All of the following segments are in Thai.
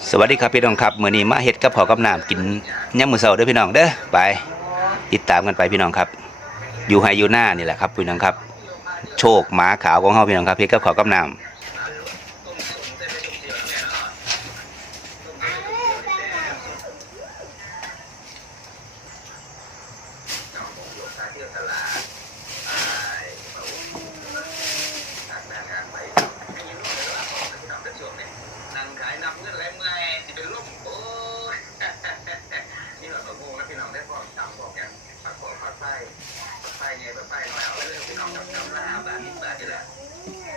สวัสดีครับพี่น้องครับมื้อนี้มาเฮ็ดกับข้ากับน้ำกินยามมื้อเช้าเด้อพี่น้องเด้อไปติดตามกันไปพี่น้องครับ อยู่ไฮอยู่หน้านี่แหละครับพี่น้องครับ โชคหมาขาวของเฮาพี่น้องครับเฮ็ดกับข้ากับน้ำ นั่งขายนำเงินไหลเมื่อยที่เป็นลมโอ้ย นี่เราตัวงูแล้วพี่น้องได้บอกจำบอกแกปักบอกปักไส้ปักไส้ไงปักไส้หน่อยเอาไปเลยพี่น้องจำจำละห้าบาทยี่สิบบาทนี่แหละ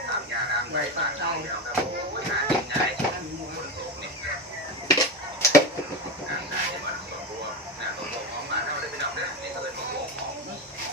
ตามยาตามใบปากเราพี่น้องครับโอ้ยหากินง่ายคนตกนี่งานขายที่มันตัวบัวงานตัวบัวของบ้านเราได้พี่น้องเด้อนี่เขาเป็นตัวบัวของเจริญแน่ของน้องยกมาที่ตลาดนี่ไปเที่ยวตลาดนะแม่มา ยางมาหอดมองนี้พี่น้องครับนี่ยางมาหอดมอ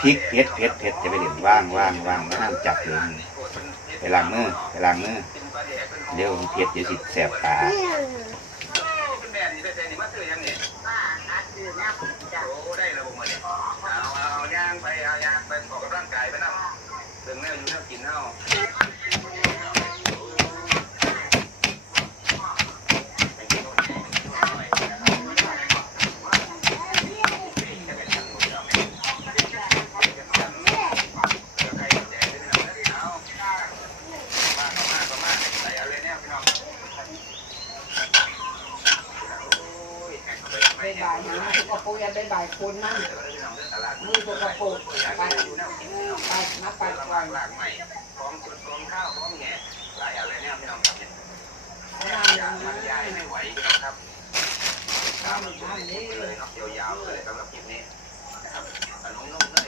พริกเผ็ดเผ็ดเผ็ดจะไปเล่นว่างว่างว่างแล้วห้ามจับเลยไปล้างมือไปล้างมือเดี๋ยวเผ็ดเดี๋ยวสิแสบตา คุณแม่นี่ได้ใจนี่มาซื้อยังนี่โอ้ได้แล้วบ่มื้อนี้เอาเอาย่างไปเอาย่างไปออกกำลังกายไปนำถึงแนวอยู่แนวกินเฮาใส่อะไปบ่ายนะกกระปุยังไปบ่ายคนนั่น มือทุกกระปุกไปไปนับไปก่อนหลากใหม่พร้อมสุดพร้อมข้าวพร้อมแง่หลายอะไรเนี่ยพี่น้องครับเนี่ยนั่ยางงมันย้ายไม่ไหวพี่น้องครับข้าวมันสุดเลยเนาะยาวๆเลยสำหรับคลิปนี้นะครับแต่นุ่มๆนั่นเลย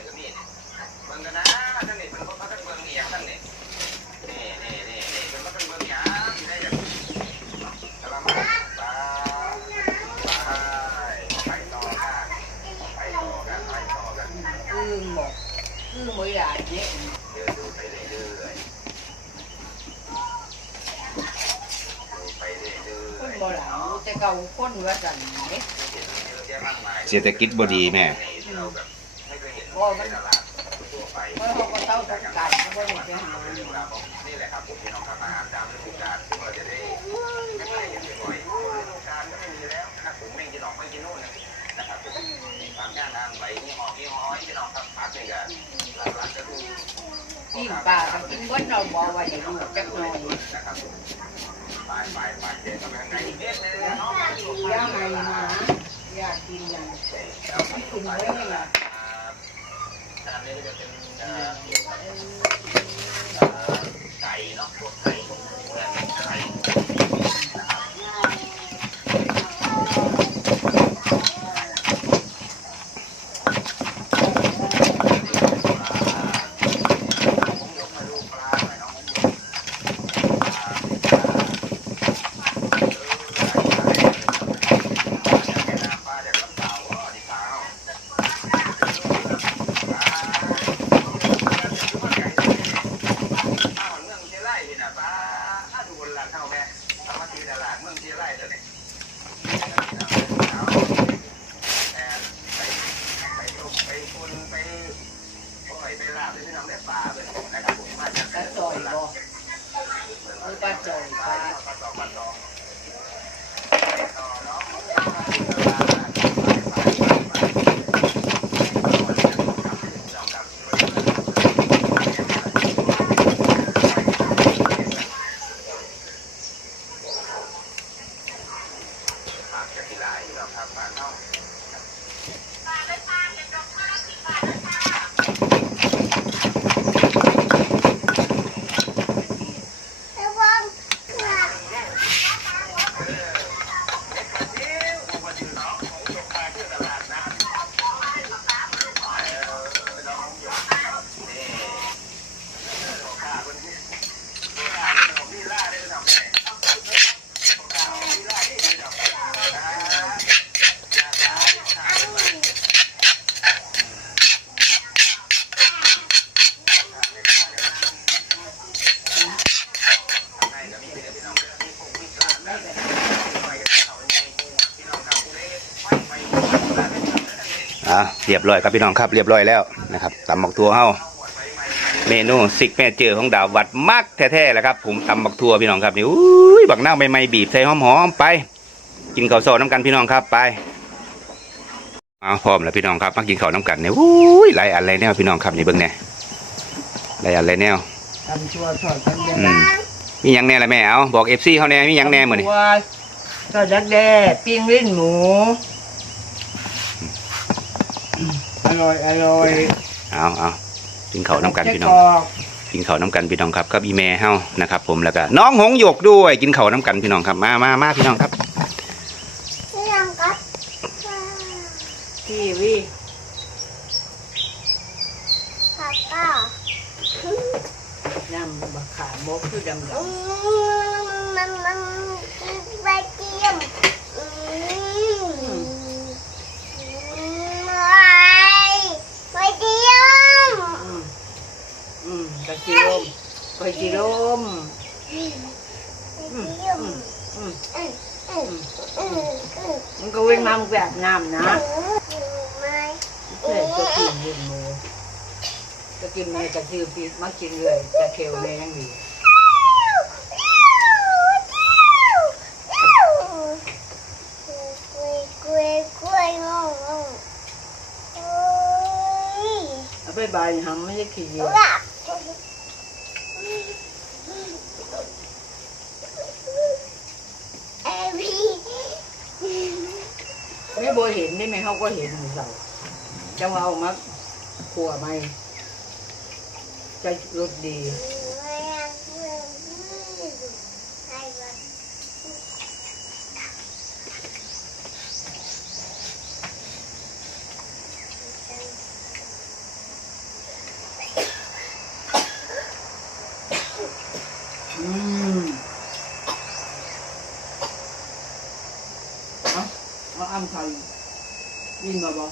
ครับผมไม่กินออกไม่กินโน่นนะครับผมบางย่างทางไหลนี่หอมนี่หอยพี่น้องครับพักนี่ก็หลักๆก็คือกินปลากับกินเบิ้ลเราบอกว่าอย่าดูจักหน่อยนะครับไปไปไปเดินกำลังไงเด็ดเลยเนาะย่าไงมา อยากกินอย่างกินไว้ไม่ละอันนี้ก็จะเป็นเอ่อเกี่ยวกับไก่เนาะพวกไก่พวกหมูและไก่ผมยกมาดูปลาหน่อยเนาะปลาจากลำเต่าอ๋อที่ขาว ข้าวเมืองเชียงรายนี่นะป้าถ้าดูบนหลังเข้าแม่ธรรมตีตลาดเมืองเชียงรายตัวนี้ไปไปตุกไปคุณไปปล่อย ไปลาบไปน้ำแม่ป่าเลยนะครับผมมาจากกระจอยบอกหรือกระจอยปลาปลาตอยปลาตอไปต่อเนาะพักจะกีฬาที่เราทำมาเนาะ ระวัง เอะ เรียบร้อยครับพี่น้องครับเรียบร้อยแล้วนะครับตำบักทัวเฮาเมนูสิกแม่เจอของดาววัดมักแท้ๆแหละครับผมตำบักทัวพี่น้องครับนี่อุ้ยบักหน้าใหม่ๆบีบใส่หอมๆไป กินข้าวซอยน้ำกันพี่น้องครับไปเอาพร้อมแล้วพี่น้องครับมากินข้าวน้ำกันเนี่ยอุ้ยหลายอันหลายแนวพี่น้องครับนี่เบิ่งแน่หลายอันหลายแนวทำชัวทอดกันแดอืมมีหยังแน่ละแม่เอาบอกเอฟซีเขาแน่มีหยังแน่มื้อนี้ชัวทอดดักแด้ปิ้งลิ้นหมู อร่อยอร่อยเอาเอากินข้าวน้ำกันพี่น้องเจ๊กอกกินข้าวน้ำกันพี่น้องครับกับอีแม่เฮานะครับ ผมแล้วก็น้องหงหยกด้วย กินข้าวน้ำกันพี่น้องครับมามามาพี่น้องครับ ทีวี น้ำบักขามบกคือดำดำอืมอืมกะจิลมกะจิลมอืม มัมาแบบน้ำนะเพื่อจะกินยินหมูจะกินเมกะจิลปีมากินเลยจะเคียวเลยยังดีเอาไปบายหำไม่ได้ขี้เกียจไม่โบเห็นได้ไหมเขา ก็เห็นเหมือนเราจะมาเอามาขัวไหมจะรสดี อืมเอาเอาอ้ำไทยยินมาบอก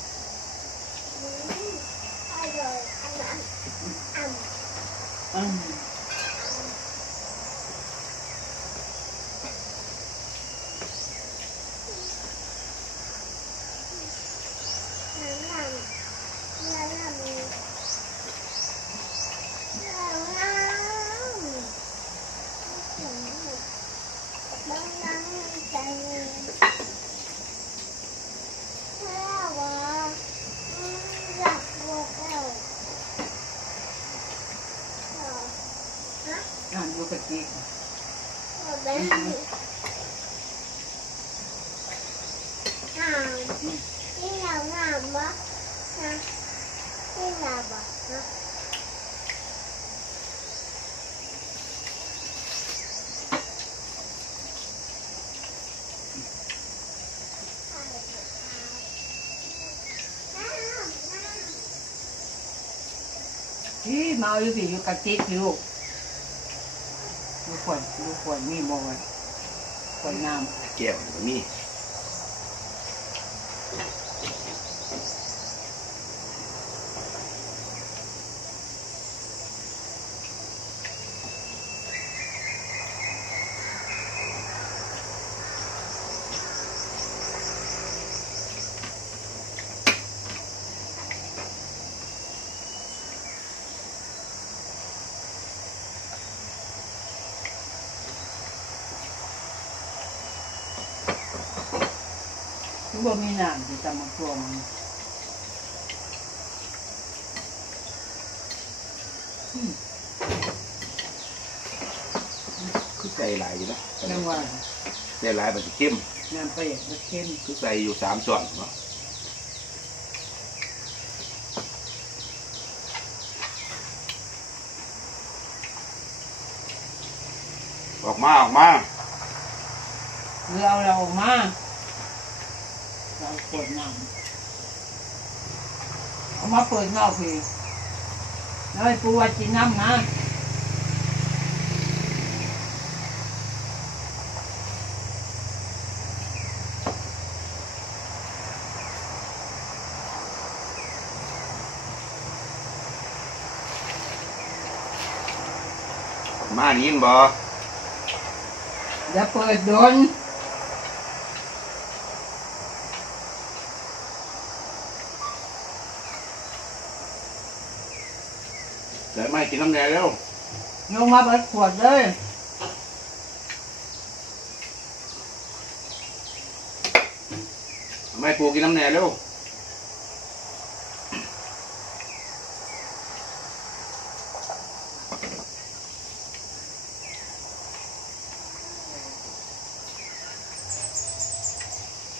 อืม อ่านดูกะทิ ที่เรา หนามวะนะที่เราบอกนะที่มาเอาอยู่พี่อยู่กะทิพี่ลูกดูขวดดูขวดมีบ่ไว้ขวดน้เกี่ยวนี่ำทุกคนมีน้ำที่จะมาพรวมคือใส่หลายอยู่นะเรื่องว่าใส่หลายมันสิเข้มน้ำเปรี้ยวรสเข้มคือใส่อยู่สามส่วนเนาะออกมา ออกมาหรือเอาเราออกมา เราขวดน้ำเอามาเปิดนอกพี่แล้วไอ้ปูว่ากินน้ำนะมานินบ่อย่าเปิดโดน เดี๋ยวไม่กินน้ำแดงแล้วลงมาเปิดขวดเลยไม่ปูกินน้ำแดงแล้ว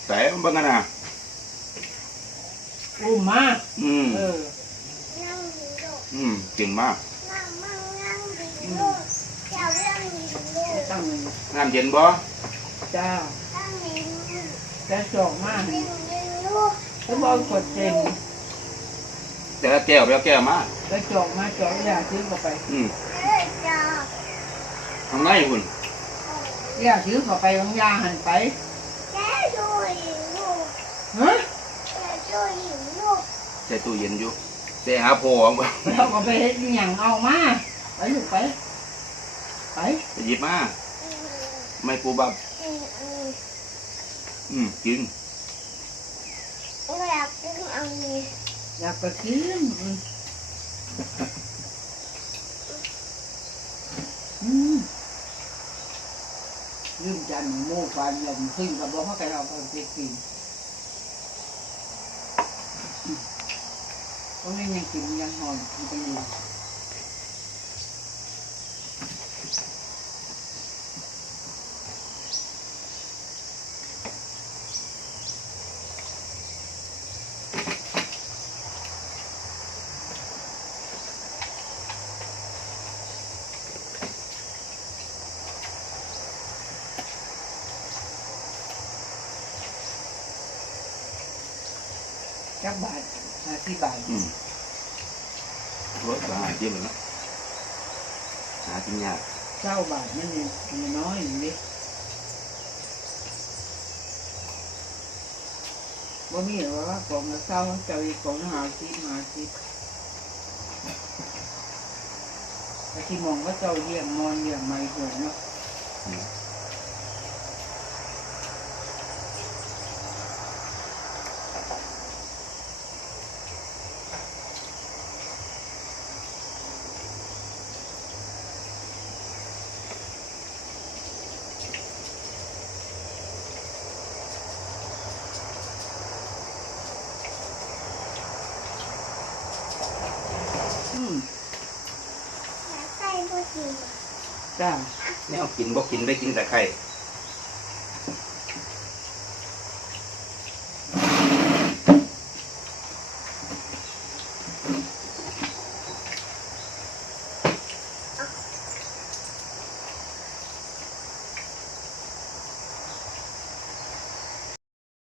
ใส่มันบ้างกันนะอุ้มมาอืมเออนั่งดีลูกอืมเก่งมาก นั่งมั่งนั่งดีลูกเจ้านั่งดี ลูกตั้งเลยน้ำเย็นบ่จ้านั่งดีลูกจะจอกมากดีดีลูกแล้วบอกกดเต็มแต่ละแก้วไปเอาแก้วมาแล้วจอกมาจอกยาซื้อเข้าไปอืมเอ้ยจ้าทำไงคุณยาซื้อเข้าไปของยาหันไปแกดูหิวลูกฮะแกดูหิวลูกใส่ตู้เย็นอยู่แต่หาโพของบ่เราก็ไปเฮ็ดอหย่างเอามาไปลูกไป ไปไปหยิบมาอืม ไม่ปูบับอืมอืมอืมกินอยากกินอันนี้อยากไปกินอืมอืมลืมจานหมูฟันลมขึ้นกับบอกเขาแกเราไปกินตรงนี้ยังกินยังหอนมันไปอยู่ จักบาทห้าสิบบาทอืมรถก็หาจิ้มเลยนะหากินยากเก้าบาทนั่นเองมันน้อยอย่างนี้บ่มีหรอกว่ากล่องละเก้าเจ้าอีกกล่องละห้าสิบห้าสิบแต่ที่มองว่าเจ้าเลี้ยงมอนเลี้ยงไม่เกินเนาะ อืม อยากใส่ผู้หญิง จ้า แนวกินบ่กินได้กินแต่ไข่